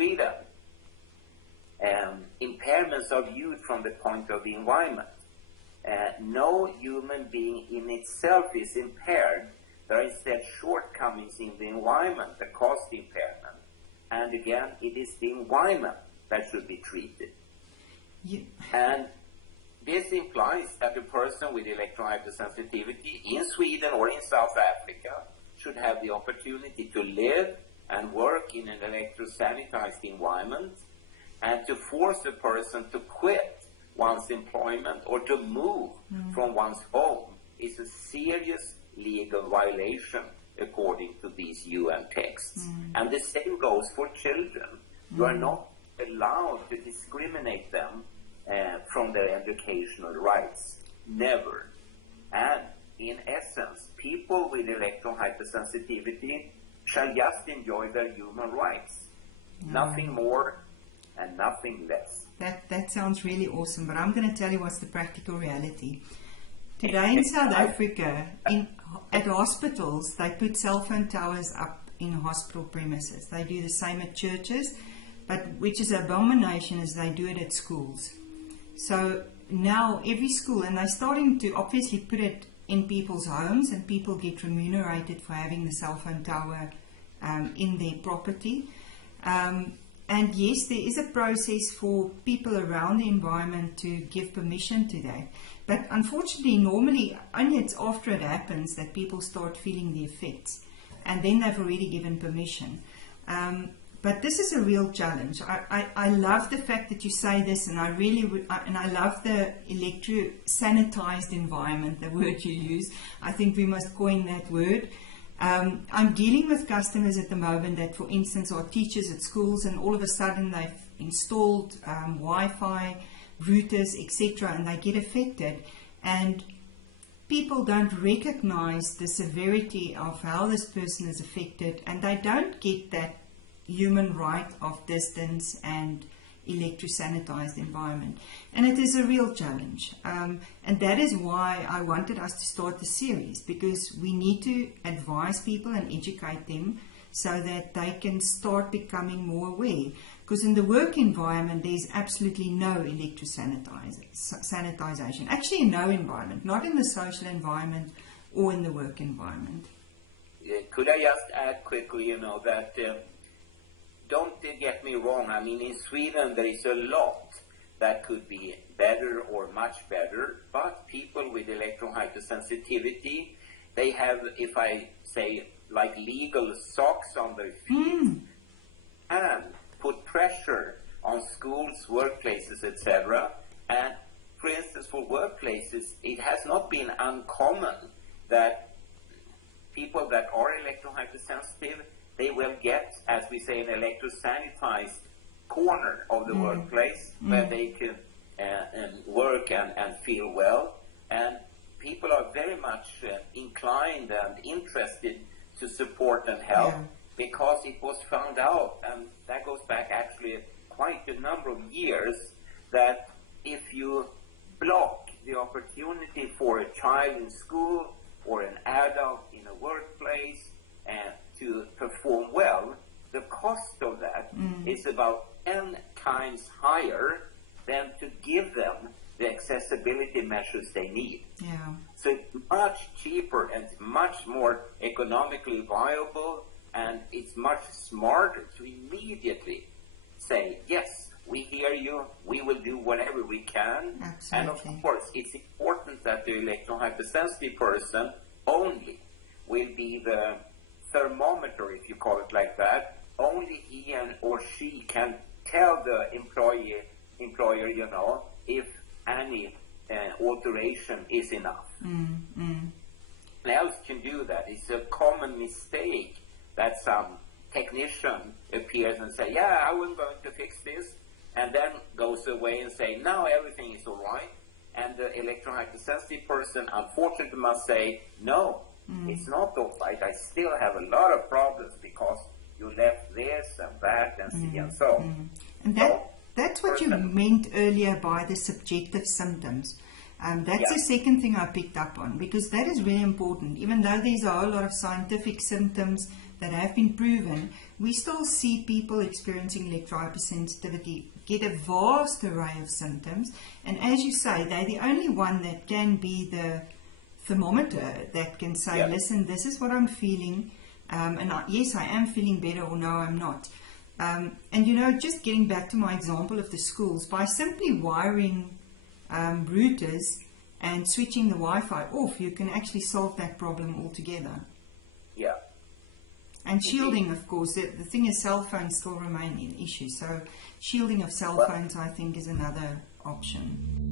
Sweden, impairments are viewed from the point of the environment. No human being in itself is impaired. There are instead shortcomings in the environment that cause the impairment. And again, it is the environment that should be treated. And this implies that a person with electrohypersensitivity in Sweden or in South Africa should have the opportunity to live and work in an electrosanitized environment, and to force a person to quit one's employment or to move from one's home is a serious legal violation according to these UN texts. And the same goes for children. You are not allowed to discriminate them from their educational rights. Never. And in essence, people with electrohypersensitivity shall just enjoy their human rights. Nothing more and nothing less. That sounds really awesome, but I'm going to tell you what's the practical reality. Today in South Africa, at hospitals, they put cell phone towers up in hospital premises. They do the same at churches, but which is an abomination is they do it at schools. So now every school, and they're starting to obviously put it in people's homes, and people get remunerated for having the cell phone tower in their property. And yes, there is a process for people around the environment to give permission to that. But unfortunately, normally, only it's after it happens that people start feeling the effects. And then they've already given permission. But this is a real challenge. I love the fact that you say this, and I love the electro-sanitized environment, the word you use. I think we must coin that word. I'm dealing with customers at the moment that, for instance, are teachers at schools, and all of a sudden they've installed Wi-Fi, routers, etc., and they get affected. And people don't recognize the severity of how this person is affected, and they don't get that human right of distance and electrosanitized environment. And it is a real challenge. And that is why I wanted us to start the series, because we need to advise people and educate them so that they can start becoming more aware. Because in the work environment, there's absolutely no electrosanitization. Actually, in no environment, not in the social environment or in the work environment. Could I just add quickly, that don't get me wrong. I mean, in Sweden, there is a lot that could be better or much better, but people with electrohypersensitivity, they have, if I say, like legal socks on their feet, and put pressure on schools, workplaces, etc. And for instance, for workplaces, it has not been uncommon that people that are electrohypersensitive, they will get, as we say, an electrosanitized corner of the workplace where they can work and feel well. And people are very much inclined and interested to support and help because it was found out, and that goes back actually quite a number of years, that if you block the opportunity for a child in school or an adult in a workplace to perform well, the cost of that is about 10 times higher than to give them the accessibility measures they need. So it's much cheaper and much more economically viable, and it's much smarter to immediately say, yes, we hear you, we will do whatever we can. And of course, it's important that the electrohypersensitive person only will be the thermometer, if you call it like that. Only he or she can tell the employer, if any alteration is enough. No else can do that. It's a common mistake that some technician appears and say, yeah, I was going to fix this, and then goes away and say, now everything is all right. And the electrohypersensitive person, unfortunately, must say, no, it's not all right. I still have a lot of problems because you left this and that and see and so. And that's what you meant earlier by the subjective symptoms. That's the second thing I picked up on, because that is really important. Even though there's a whole lot of scientific symptoms, that have been proven, we still see people experiencing electrohypersensitivity get a vast array of symptoms. And as you say, they're the only one that can be the thermometer that can say, listen, this is what I'm feeling, and yes, I am feeling better, or no, I'm not. And you know, just getting back to my example of the schools, by simply wiring routers and switching the Wi-Fi off, you can actually solve that problem altogether. Yeah. And shielding, of course, the thing is, cell phones still remain an issue. So shielding of cell phones, I think, is another option.